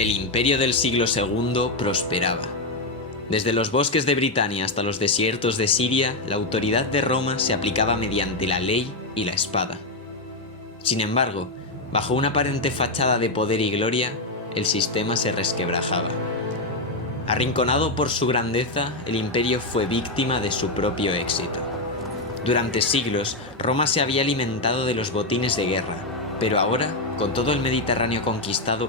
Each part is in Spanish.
El imperio del siglo II prosperaba. Desde los bosques de Britania hasta los desiertos de Siria, la autoridad de Roma se aplicaba mediante la ley y la espada. Sin embargo, bajo una aparente fachada de poder y gloria, el sistema se resquebrajaba. Arrinconado por su grandeza, el imperio fue víctima de su propio éxito. Durante siglos, Roma se había alimentado de los botines de guerra, pero ahora, con todo el Mediterráneo conquistado,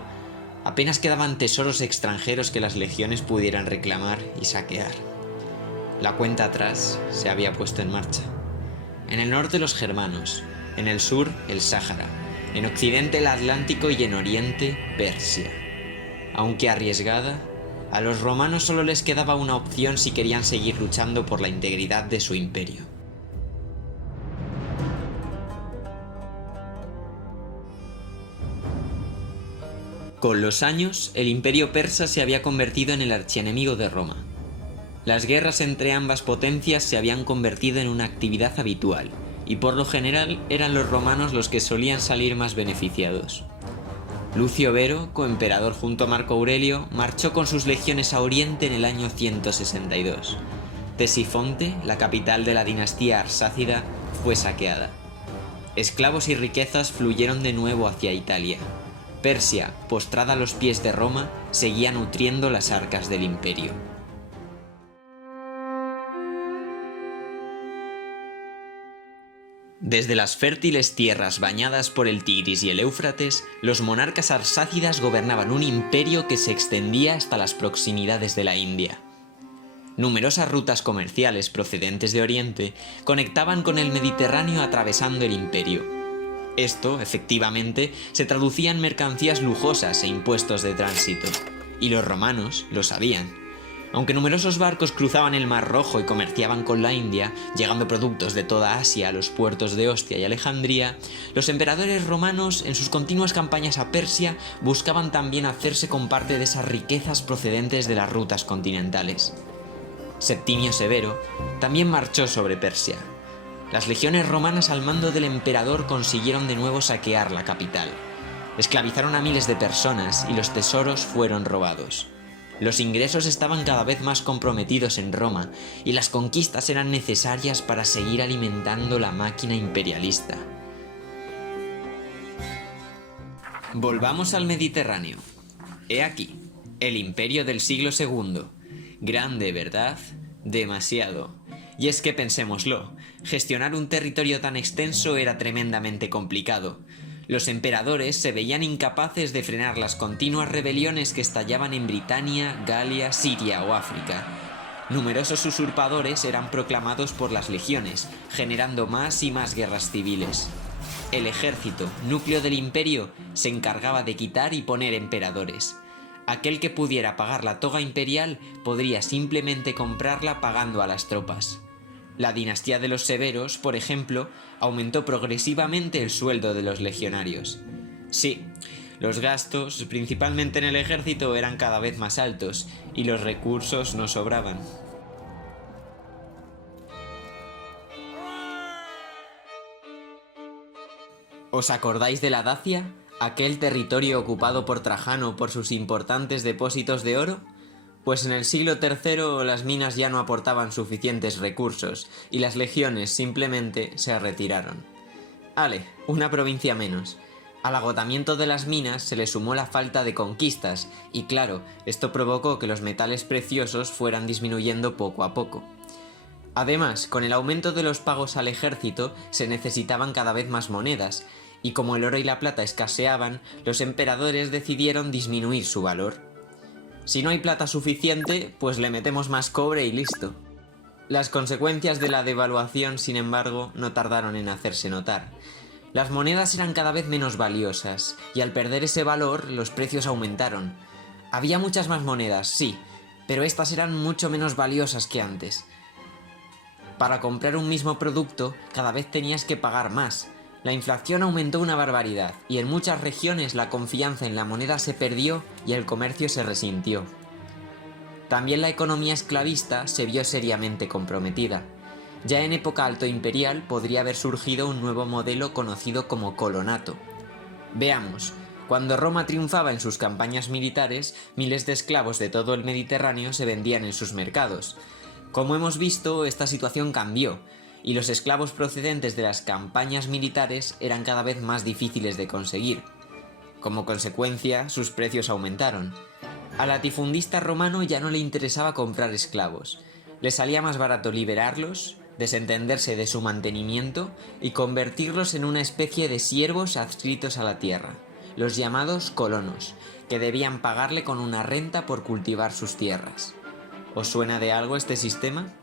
apenas quedaban tesoros extranjeros que las legiones pudieran reclamar y saquear. La cuenta atrás se había puesto en marcha. En el norte los germanos, en el sur el Sáhara, en occidente el Atlántico y en oriente Persia. Aunque arriesgada, a los romanos solo les quedaba una opción si querían seguir luchando por la integridad de su imperio. Con los años, el imperio persa se había convertido en el archienemigo de Roma. Las guerras entre ambas potencias se habían convertido en una actividad habitual, y por lo general eran los romanos los que solían salir más beneficiados. Lucio Vero, coemperador junto a Marco Aurelio, marchó con sus legiones a Oriente en el año 162. Ctesifonte, la capital de la dinastía arsácida, fue saqueada. Esclavos y riquezas fluyeron de nuevo hacia Italia. Persia, postrada a los pies de Roma, seguía nutriendo las arcas del imperio. Desde las fértiles tierras bañadas por el Tigris y el Éufrates, los monarcas arsácidas gobernaban un imperio que se extendía hasta las proximidades de la India. Numerosas rutas comerciales procedentes de Oriente conectaban con el Mediterráneo atravesando el imperio. Esto, efectivamente, se traducía en mercancías lujosas e impuestos de tránsito. Y los romanos lo sabían. Aunque numerosos barcos cruzaban el Mar Rojo y comerciaban con la India, llegando productos de toda Asia a los puertos de Ostia y Alejandría, los emperadores romanos, en sus continuas campañas a Persia, buscaban también hacerse con parte de esas riquezas procedentes de las rutas continentales. Septimio Severo también marchó sobre Persia. Las legiones romanas al mando del emperador consiguieron de nuevo saquear la capital. Esclavizaron a miles de personas y los tesoros fueron robados. Los ingresos estaban cada vez más comprometidos en Roma y las conquistas eran necesarias para seguir alimentando la máquina imperialista. Volvamos al Mediterráneo. He aquí, el imperio del siglo II. Grande, ¿verdad? Demasiado. Y es que pensémoslo, gestionar un territorio tan extenso era tremendamente complicado. Los emperadores se veían incapaces de frenar las continuas rebeliones que estallaban en Britania, Galia, Siria o África. Numerosos usurpadores eran proclamados por las legiones, generando más y más guerras civiles. El ejército, núcleo del imperio, se encargaba de quitar y poner emperadores. Aquel que pudiera pagar la toga imperial podría simplemente comprarla pagando a las tropas. La dinastía de los Severos, por ejemplo, aumentó progresivamente el sueldo de los legionarios. Sí, los gastos, principalmente en el ejército, eran cada vez más altos y los recursos no sobraban. ¿Os acordáis de la Dacia? ¿Aquel territorio ocupado por Trajano por sus importantes depósitos de oro? Pues en el siglo III las minas ya no aportaban suficientes recursos y las legiones simplemente se retiraron. Ale, una provincia menos. Al agotamiento de las minas se le sumó la falta de conquistas y claro, esto provocó que los metales preciosos fueran disminuyendo poco a poco. Además, con el aumento de los pagos al ejército se necesitaban cada vez más monedas y como el oro y la plata escaseaban, los emperadores decidieron disminuir su valor. Si no hay plata suficiente, pues le metemos más cobre y listo. Las consecuencias de la devaluación, sin embargo, no tardaron en hacerse notar. Las monedas eran cada vez menos valiosas, y al perder ese valor, los precios aumentaron. Había muchas más monedas, sí, pero estas eran mucho menos valiosas que antes. Para comprar un mismo producto, cada vez tenías que pagar más. La inflación aumentó una barbaridad y en muchas regiones la confianza en la moneda se perdió y el comercio se resintió. También la economía esclavista se vio seriamente comprometida. Ya en época altoimperial podría haber surgido un nuevo modelo conocido como colonato. Veamos, Cuando Roma triunfaba en sus campañas militares, miles de esclavos de todo el Mediterráneo se vendían en sus mercados. Como hemos visto, esta situación cambió, y los esclavos procedentes de las campañas militares eran cada vez más difíciles de conseguir. Como consecuencia, sus precios aumentaron. Al latifundista romano ya no le interesaba comprar esclavos. Le salía más barato liberarlos, desentenderse de su mantenimiento y convertirlos en una especie de siervos adscritos a la tierra, los llamados colonos, que debían pagarle con una renta por cultivar sus tierras. ¿Os suena de algo este sistema?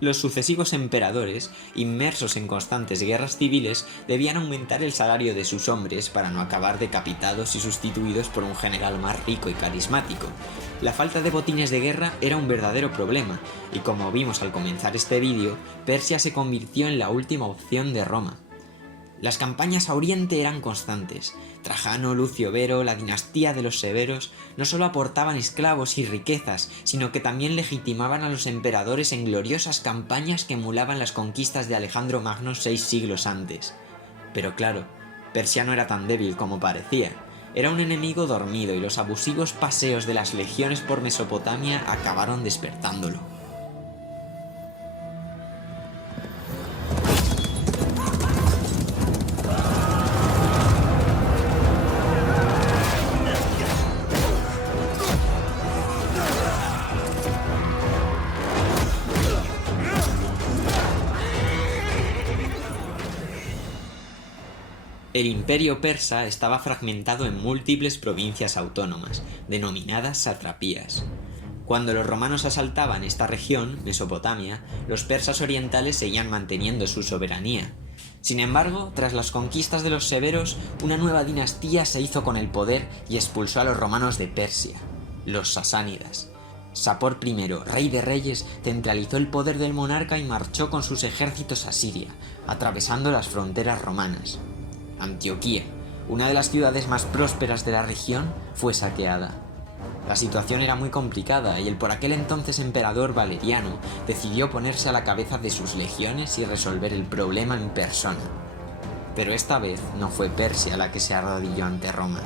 Los sucesivos emperadores, inmersos en constantes guerras civiles, debían aumentar el salario de sus hombres para no acabar decapitados y sustituidos por un general más rico y carismático. La falta de botines de guerra era un verdadero problema, y como vimos al comenzar este vídeo, Persia se convirtió en la última opción de Roma. Las campañas a Oriente eran constantes. Trajano, Lucio Vero, la dinastía de los Severos, no solo aportaban esclavos y riquezas, sino que también legitimaban a los emperadores en gloriosas campañas que emulaban las conquistas de Alejandro Magno 6 siglos antes. Pero claro, Persia no era tan débil como parecía. Era un enemigo dormido y los abusivos paseos de las legiones por Mesopotamia acabaron despertándolo. El imperio persa estaba fragmentado en múltiples provincias autónomas, denominadas satrapías. Cuando los romanos asaltaban esta región, Mesopotamia, los persas orientales seguían manteniendo su soberanía. Sin embargo, tras las conquistas de los severos, una nueva dinastía se hizo con el poder y expulsó a los romanos de Persia, los sasánidas. Sapor I, rey de reyes, centralizó el poder del monarca y marchó con sus ejércitos a Siria, atravesando las fronteras romanas. Antioquía, una de las ciudades más prósperas de la región, fue saqueada. La situación era muy complicada y el por aquel entonces emperador Valeriano decidió ponerse a la cabeza de sus legiones y resolver el problema en persona. Pero esta vez no fue Persia la que se arrodilló ante Roma.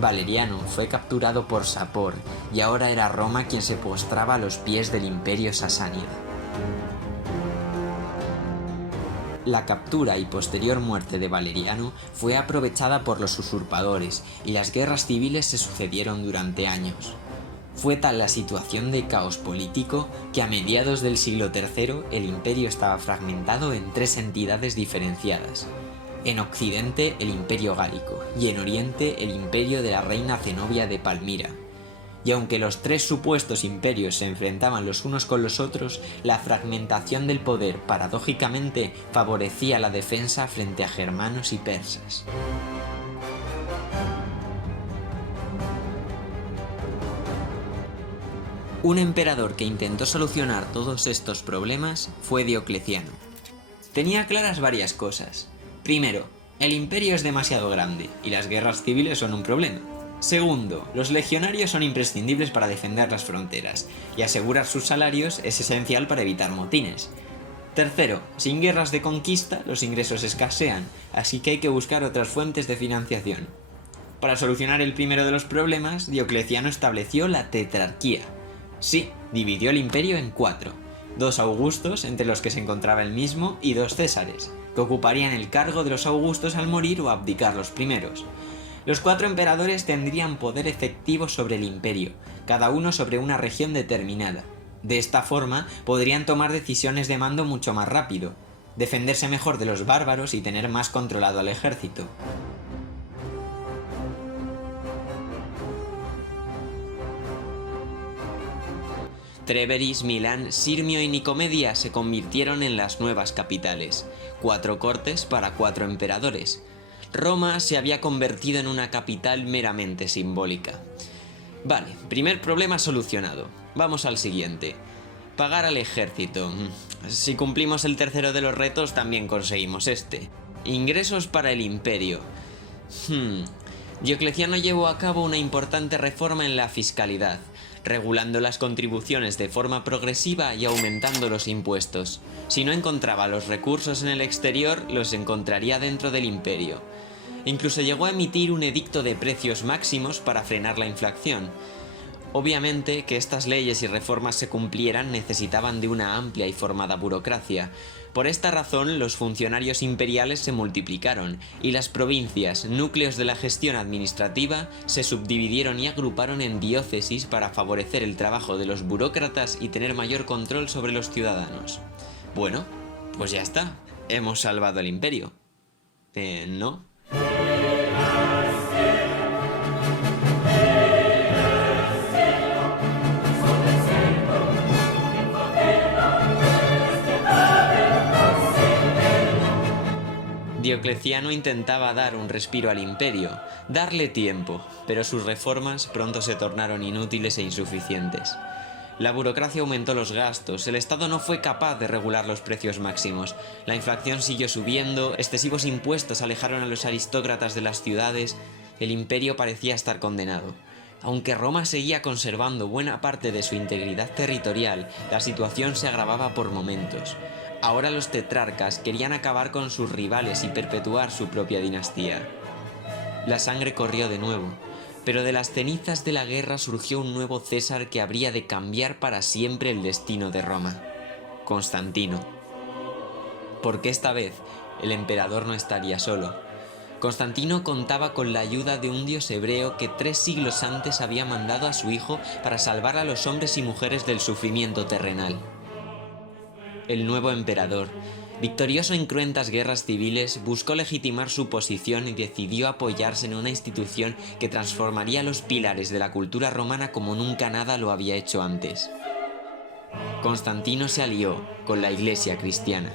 Valeriano fue capturado por Sapor y ahora era Roma quien se postraba a los pies del imperio sasánida. La captura y posterior muerte de Valeriano fue aprovechada por los usurpadores y las guerras civiles se sucedieron durante años. Fue tal la situación de caos político que a mediados del siglo III el imperio estaba fragmentado en 3 entidades diferenciadas. En Occidente el Imperio Gálico y en Oriente el imperio de la reina Zenobia de Palmira. Y aunque los 3 supuestos imperios se enfrentaban los unos con los otros, la fragmentación del poder paradójicamente favorecía la defensa frente a germanos y persas. Un emperador que intentó solucionar todos estos problemas fue Diocleciano. Tenía claras varias cosas. Primero, el imperio es demasiado grande y las guerras civiles son un problema. Segundo, los legionarios son imprescindibles para defender las fronteras, y asegurar sus salarios es esencial para evitar motines. Tercero, sin guerras de conquista, los ingresos escasean, así que hay que buscar otras fuentes de financiación. Para solucionar el primero de los problemas, Diocleciano estableció la tetrarquía. Sí, dividió el imperio en 4, 2 augustos, entre los que se encontraba el mismo, y 2 césares, que ocuparían el cargo de los augustos al morir o abdicar los primeros. Los 4 emperadores tendrían poder efectivo sobre el imperio, cada uno sobre una región determinada. De esta forma, podrían tomar decisiones de mando mucho más rápido, defenderse mejor de los bárbaros y tener más controlado al ejército. Treveris, Milán, Sirmio y Nicomedia se convirtieron en las nuevas capitales, 4 cortes para 4 emperadores. Roma se había convertido en una capital meramente simbólica. Vale, primer problema solucionado. Vamos al siguiente. Pagar al ejército. Si cumplimos el tercero de los retos, también conseguimos este. Ingresos para el imperio. Diocleciano llevó a cabo una importante reforma en la fiscalidad. regulando las contribuciones de forma progresiva y aumentando los impuestos. Si no encontraba los recursos en el exterior, los encontraría dentro del imperio. Incluso llegó a emitir un edicto de precios máximos para frenar la inflación. Obviamente, que estas leyes y reformas se cumplieran necesitaban de una amplia y formada burocracia. Por esta razón, los funcionarios imperiales se multiplicaron, y las provincias, núcleos de la gestión administrativa, se subdividieron y agruparon en diócesis para favorecer el trabajo de los burócratas y tener mayor control sobre los ciudadanos. Bueno, pues ya está, hemos salvado el imperio. ¿No? Diocleciano intentaba dar un respiro al imperio, darle tiempo, pero sus reformas pronto se tornaron inútiles e insuficientes. La burocracia aumentó los gastos, el Estado no fue capaz de regular los precios máximos, la inflación siguió subiendo, excesivos impuestos alejaron a los aristócratas de las ciudades, el imperio parecía estar condenado. Aunque Roma seguía conservando buena parte de su integridad territorial, la situación se agravaba por momentos. Ahora los tetrarcas querían acabar con sus rivales y perpetuar su propia dinastía. La sangre corrió de nuevo, pero de las cenizas de la guerra surgió un nuevo César que habría de cambiar para siempre el destino de Roma: Constantino. Porque esta vez el emperador no estaría solo. Constantino contaba con la ayuda de un dios hebreo que 3 siglos antes había mandado a su hijo para salvar a los hombres y mujeres del sufrimiento terrenal. El nuevo emperador, victorioso en cruentas guerras civiles, buscó legitimar su posición y decidió apoyarse en una institución que transformaría los pilares de la cultura romana como nunca nada lo había hecho antes. Constantino se alió con la Iglesia cristiana.